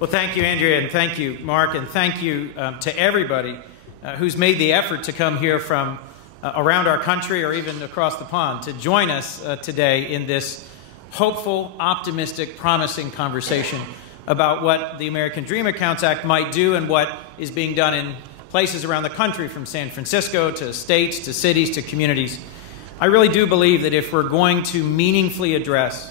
Well, thank you, Andrea, and thank you, Mark, and thank you to everybody who's made the effort to come here from around our country or even across the pond to join us today in this hopeful, optimistic, promising conversation about what the American Dream Accounts Act might do and what is being done in places around the country, from San Francisco to states to cities to communities. I really do believe that if we're going to meaningfully address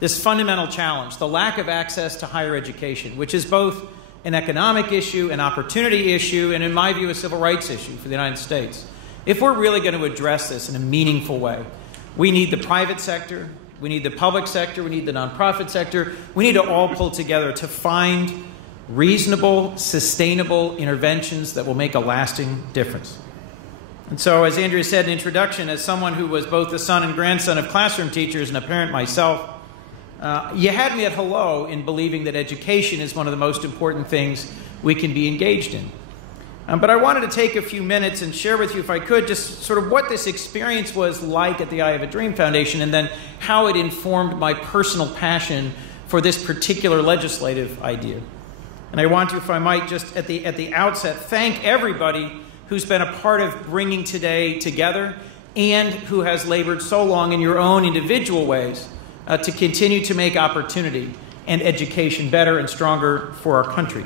this fundamental challenge, the lack of access to higher education, which is both an economic issue, an opportunity issue, and in my view, a civil rights issue for the United States. If we're really going to address this in a meaningful way, we need the private sector, we need the public sector, we need the nonprofit sector, we need to all pull together to find reasonable, sustainable interventions that will make a lasting difference. And so, as Andrea said in introduction, as someone who was both the son and grandson of classroom teachers and a parent myself, you had me at hello in believing that education is one of the most important things we can be engaged in. But I wanted to take a few minutes and share with you, if I could, just sort of what this experience was like at the I Have a Dream Foundation, and then how it informed my personal passion for this particular legislative idea. And I want to, if I might, just at the outset, thank everybody who's been a part of bringing today together and who has labored so long in your own individual ways to continue to make opportunity and education better and stronger for our country.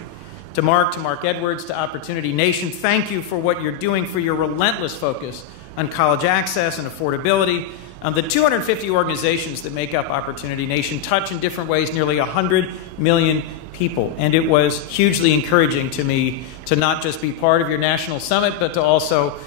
To Mark Edwards, to Opportunity Nation, thank you for what you're doing, for your relentless focus on college access and affordability. The 250 organizations that make up Opportunity Nation touch in different ways nearly 100 million people. And it was hugely encouraging to me to not just be part of your national summit, but to also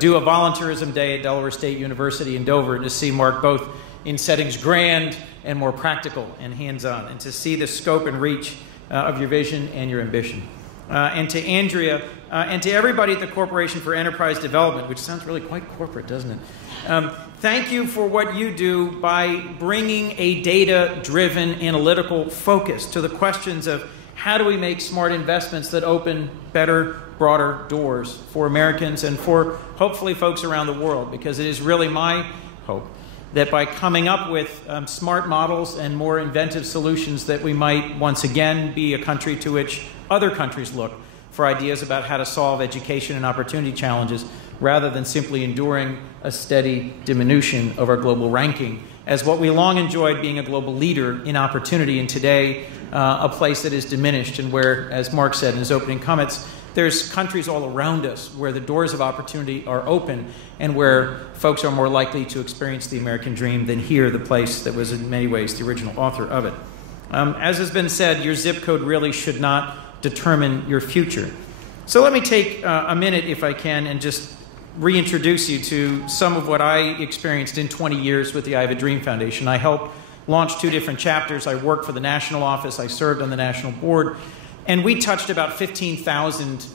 do a volunteerism day at Delaware State University in Dover, and to see Mark both in settings grand and more practical and hands-on, and to see the scope and reach of your vision and your ambition. And to Andrea, and to everybody at the Corporation for Enterprise Development, which sounds really quite corporate, doesn't it? Thank you for what you do by bringing a data-driven analytical focus to the questions of how do we make smart investments that open better, broader doors for Americans and for hopefully folks around the world, because it is really my hope that by coming up with smart models and more inventive solutions that we might once again be a country to which other countries look for ideas about how to solve education and opportunity challenges, rather than simply enduring a steady diminution of our global ranking as what we long enjoyed, being a global leader in opportunity, and today a place that is diminished, and where, as Mark said in his opening comments, there's countries all around us where the doors of opportunity are open and where folks are more likely to experience the American dream than here, the place that was in many ways the original author of it. As has been said, your zip code really should not determine your future. So let me take a minute, if I can, and just reintroduce you to some of what I experienced in 20 years with the I Have a Dream Foundation. I helped launch 2 different chapters. I worked for the national office. I served on the national board. And we touched about 15,000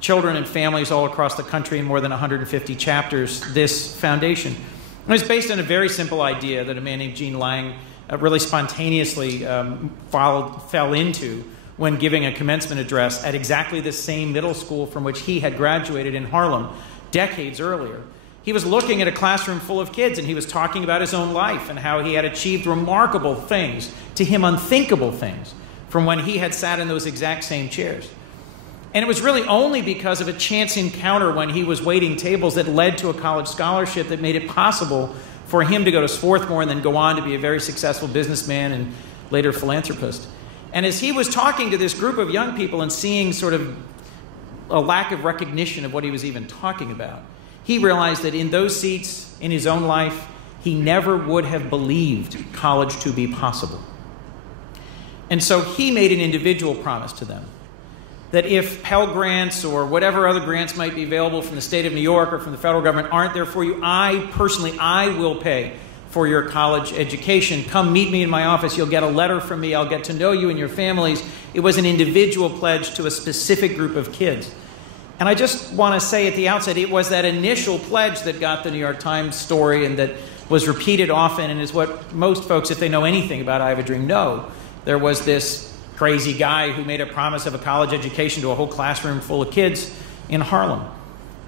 children and families all across the country in more than 150 chapters, this foundation. It was based on a very simple idea that a man named Gene Lang really spontaneously fell into when giving a commencement address at exactly the same middle school from which he had graduated in Harlem decades earlier. He was looking at a classroom full of kids, and he was talking about his own life and how he had achieved remarkable things, to him unthinkable things, from when he had sat in those exact same chairs. And it was really only because of a chance encounter when he was waiting tables that led to a college scholarship that made it possible for him to go to Swarthmore and then go on to be a very successful businessman and later philanthropist. And as he was talking to this group of young people and seeing sort of a lack of recognition of what he was even talking about, he realized that in those seats in his own life, he never would have believed college to be possible. And so he made an individual promise to them that if Pell Grants or whatever other grants might be available from the state of New York or from the federal government aren't there for you, I will pay for your college education. Come meet me in my office. You'll get a letter from me. I'll get to know you and your families. It was an individual pledge to a specific group of kids. And I just want to say at the outset, it was that initial pledge that got the New York Times story and that was repeated often and is what most folks, if they know anything about I Have a Dream, know. There was this crazy guy who made a promise of a college education to a whole classroom full of kids in Harlem.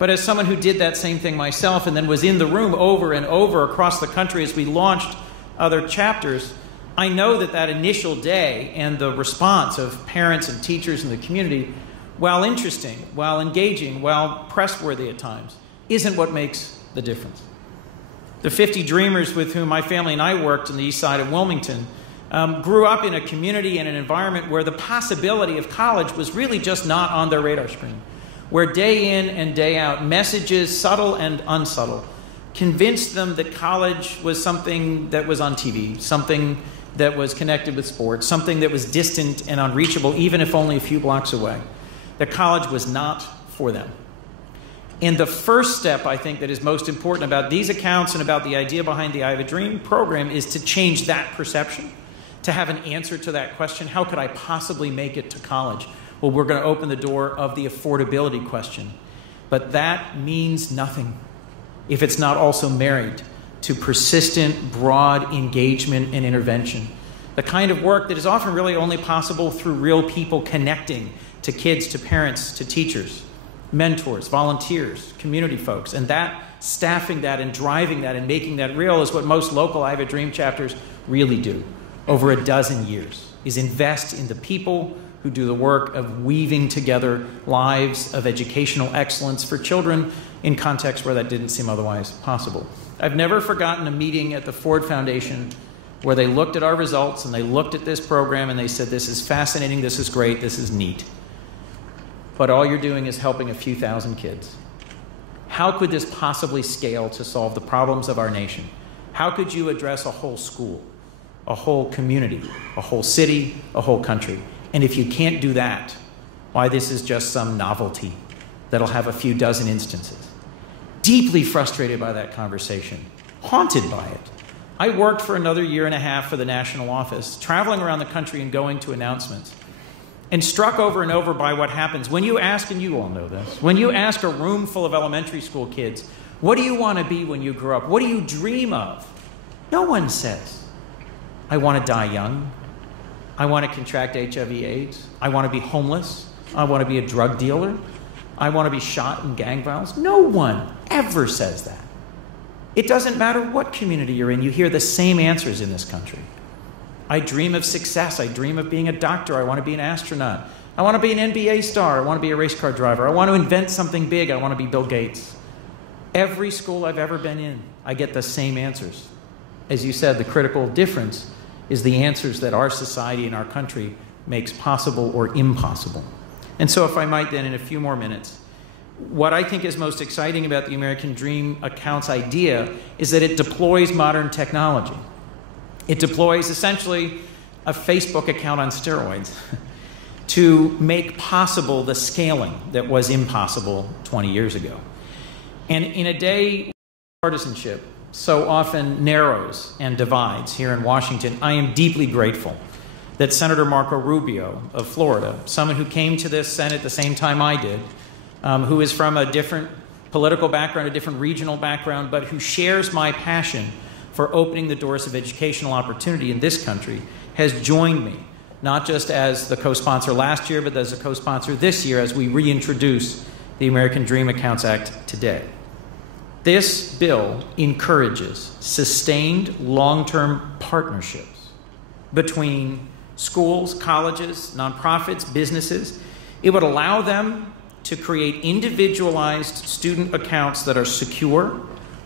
But as someone who did that same thing myself and then was in the room over and over across the country as we launched other chapters, I know that that initial day and the response of parents and teachers in the community, while interesting, while engaging, while press-worthy at times, isn't what makes the difference. The 50 Dreamers with whom my family and I worked on the east side of Wilmington grew up in a community and an environment where the possibility of college was really just not on their radar screen, where day in and day out, messages, subtle and unsubtle, convinced them that college was something that was on TV, something that was connected with sports, something that was distant and unreachable, even if only a few blocks away, that college was not for them. And the first step, I think, that is most important about these accounts and about the idea behind the I Have a Dream program is to change that perception, to have an answer to that question. How could I possibly make it to college? Well, we're going to open the door of the affordability question. But that means nothing if it's not also married to persistent, broad engagement and intervention. The kind of work that is often really only possible through real people connecting to kids, to parents, to teachers, mentors, volunteers, community folks. And that, staffing that and driving that and making that real is what most local I Have a Dream chapters really do over a dozen years, is invest in the people who do the work of weaving together lives of educational excellence for children in contexts where that didn't seem otherwise possible. I've never forgotten a meeting at the Ford Foundation where they looked at our results and they looked at this program and they said, this is fascinating, this is great, this is neat. But all you're doing is helping a few thousand kids. How could this possibly scale to solve the problems of our nation? How could you address a whole school, a whole community, a whole city, a whole country? And if you can't do that, why, this is just some novelty that'll have a few dozen instances. Deeply frustrated by that conversation, haunted by it. I worked for another year and a half for the national office, traveling around the country and going to announcements, and struck over and over by what happens when you ask, and you all know this, when you ask a room full of elementary school kids, what do you want to be when you grow up? What do you dream of? No one says, I want to die young. I want to contract HIV/AIDS. I want to be homeless. I want to be a drug dealer. I want to be shot in gang violence. No one ever says that. It doesn't matter what community you're in. You hear the same answers in this country. I dream of success. I dream of being a doctor. I want to be an astronaut. I want to be an NBA star. I want to be a race car driver. I want to invent something big. I want to be Bill Gates. Every school I've ever been in, I get the same answers. As you said, the critical difference is the answers that our society and our country makes possible or impossible. And so if I might then, in a few more minutes, what I think is most exciting about the American Dream Accounts idea is that it deploys modern technology. It deploys essentially a Facebook account on steroids to make possible the scaling that was impossible 20 years ago. And in a day partisanship so often narrows and divides here in Washington, I am deeply grateful that Senator Marco Rubio of Florida, someone who came to this Senate at the same time I did, who is from a different political background, a different regional background, but who shares my passion for opening the doors of educational opportunity in this country, has joined me, not just as the co-sponsor last year, but as a co-sponsor this year as we reintroduce the American Dream Accounts Act today. This bill encourages sustained long-term partnerships between schools, colleges, nonprofits, businesses. It would allow them to create individualized student accounts that are secure,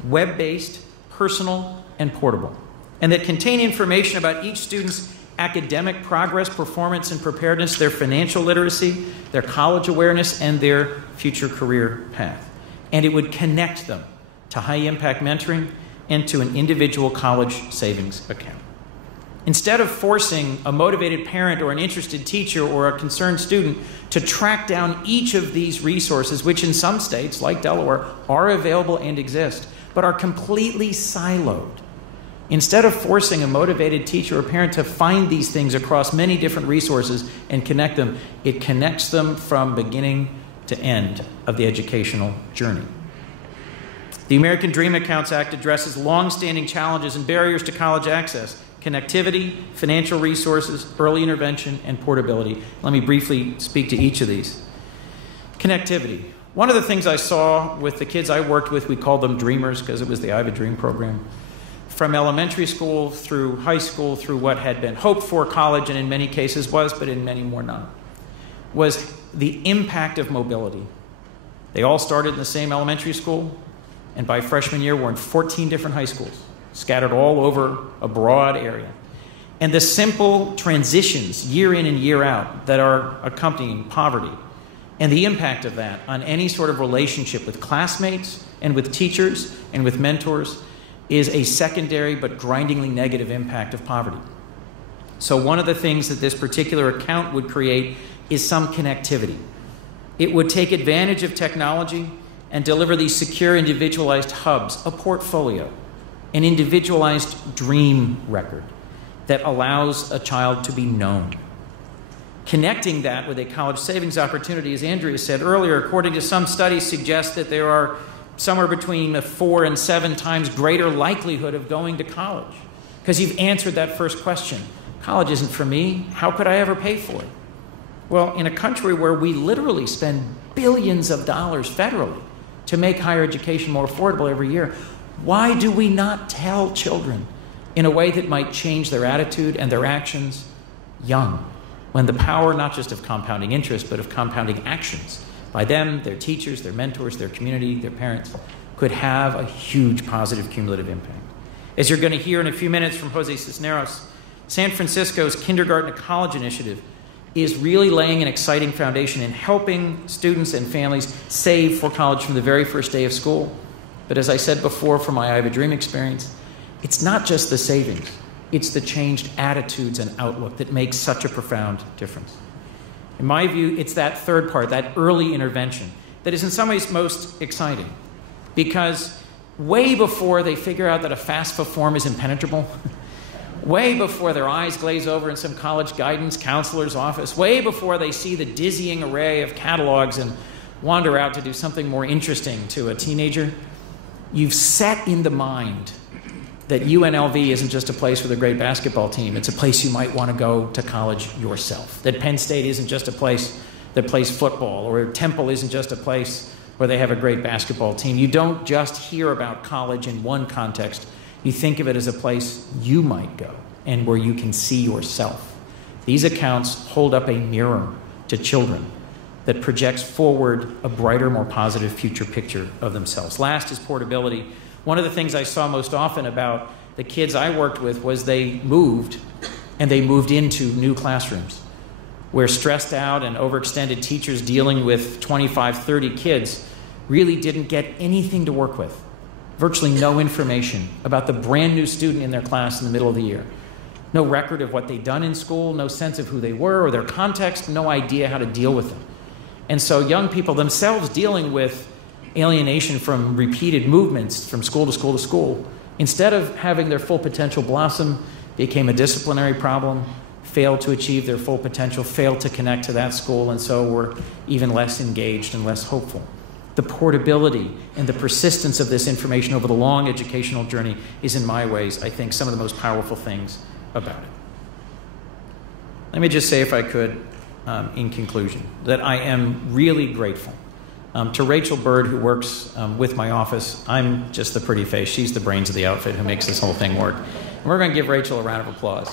web-based, personal, and portable, and that contain information about each student's academic progress, performance, and preparedness, their financial literacy, their college awareness, and their future career path. And it would connect them to high-impact mentoring and to an individual college savings account. Instead of forcing a motivated parent or an interested teacher or a concerned student to track down each of these resources, which in some states, like Delaware, are available and exist, but are completely siloed. Instead of forcing a motivated teacher or parent to find these things across many different resources and connect them, it connects them from beginning to end of the educational journey. The American Dream Accounts Act addresses long-standing challenges and barriers to college access: connectivity, financial resources, early intervention, and portability. Let me briefly speak to each of these. Connectivity. One of the things I saw with the kids I worked with, we called them dreamers because it was the I Have a Dream program. from elementary school through high school, through what had been hoped for college, and in many cases was, but in many more not, was the impact of mobility. They all started in the same elementary school, and by freshman year were in 14 different high schools, scattered all over a broad area. And the simple transitions year in and year out that are accompanying poverty, and the impact of that on any sort of relationship with classmates and with teachers and with mentors is a secondary but grindingly negative impact of poverty. So one of the things that this particular account would create is some connectivity. It would take advantage of technology and deliver these secure, individualized hubs, a portfolio, an individualized dream record that allows a child to be known. Connecting that with a college savings opportunity, as Andrea said earlier, according to some studies, suggests that there are somewhere between a 4 and 7 times greater likelihood of going to college because you've answered that first question. College isn't for me. How could I ever pay for it? Well, in a country where we literally spend billions of dollars federally to make higher education more affordable every year, why do we not tell children in a way that might change their attitude and their actions young, when the power not just of compounding interest, but of compounding actions by them, their teachers, their mentors, their community, their parents, could have a huge positive cumulative impact. As you're going to hear in a few minutes from Jose Cisneros, San Francisco's Kindergarten to College initiative is really laying an exciting foundation in helping students and families save for college from the very first day of school. But as I said before from my I Have a Dream experience, it's not just the savings, it's the changed attitudes and outlook that makes such a profound difference. In my view, it's that third part, that early intervention, that is in some ways most exciting. Because way before they figure out that a FAFSA form is impenetrable, way before their eyes glaze over in some college guidance counselor's office, way before they see the dizzying array of catalogs and wander out to do something more interesting to a teenager, you've set in the mind that UNLV isn't just a place with a great basketball team. It's a place you might want to go to college yourself. That Penn State isn't just a place that plays football, or Temple isn't just a place where they have a great basketball team. You don't just hear about college in one context. You think of it as a place you might go and where you can see yourself. These accounts hold up a mirror to children that projects forward a brighter, more positive future picture of themselves. Last is portability. One of the things I saw most often about the kids I worked with was they moved, and they moved into new classrooms where stressed out and overextended teachers dealing with 25, 30 kids really didn't get anything to work with. Virtually no information about the brand new student in their class in the middle of the year. No record of what they'd done in school, no sense of who they were or their context, no idea how to deal with them. And so young people themselves dealing with alienation from repeated movements from school to school to school, instead of having their full potential blossom, became a disciplinary problem, failed to achieve their full potential, failed to connect to that school, and so were even less engaged and less hopeful. The portability and the persistence of this information over the long educational journey is, in my ways, I think, some of the most powerful things about it. Let me just say, if I could, in conclusion, that I am really grateful to Rachel Bird, who works with my office. I'm just the pretty face. She's the brains of the outfit who makes this whole thing work. And we're going to give Rachel a round of applause.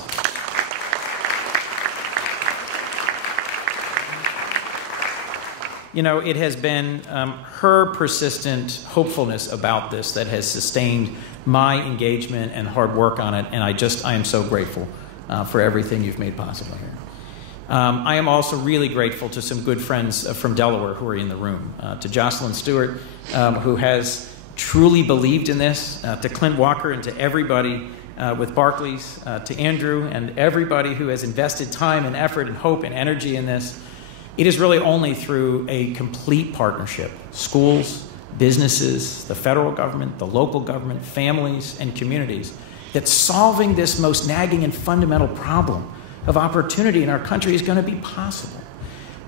You know, it has been her persistent hopefulness about this that has sustained my engagement and hard work on it, and I am so grateful for everything you've made possible here. I am also really grateful to some good friends from Delaware who are in the room, to Jocelyn Stewart, who has truly believed in this, to Clint Walker, and to everybody with Barclays, to Andrew, and everybody who has invested time and effort and hope and energy in this. It is really only through a complete partnership, schools, businesses, the federal government, the local government, families, and communities, that solving this most nagging and fundamental problem of opportunity in our country is going to be possible.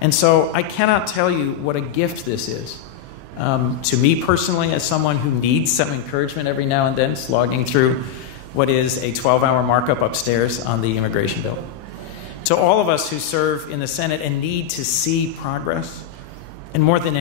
And so I cannot tell you what a gift this is. To me personally, as someone who needs some encouragement every now and then, slogging through what is a 12-hour markup upstairs on the immigration bill. To all of us who serve in the Senate and need to see progress, and more than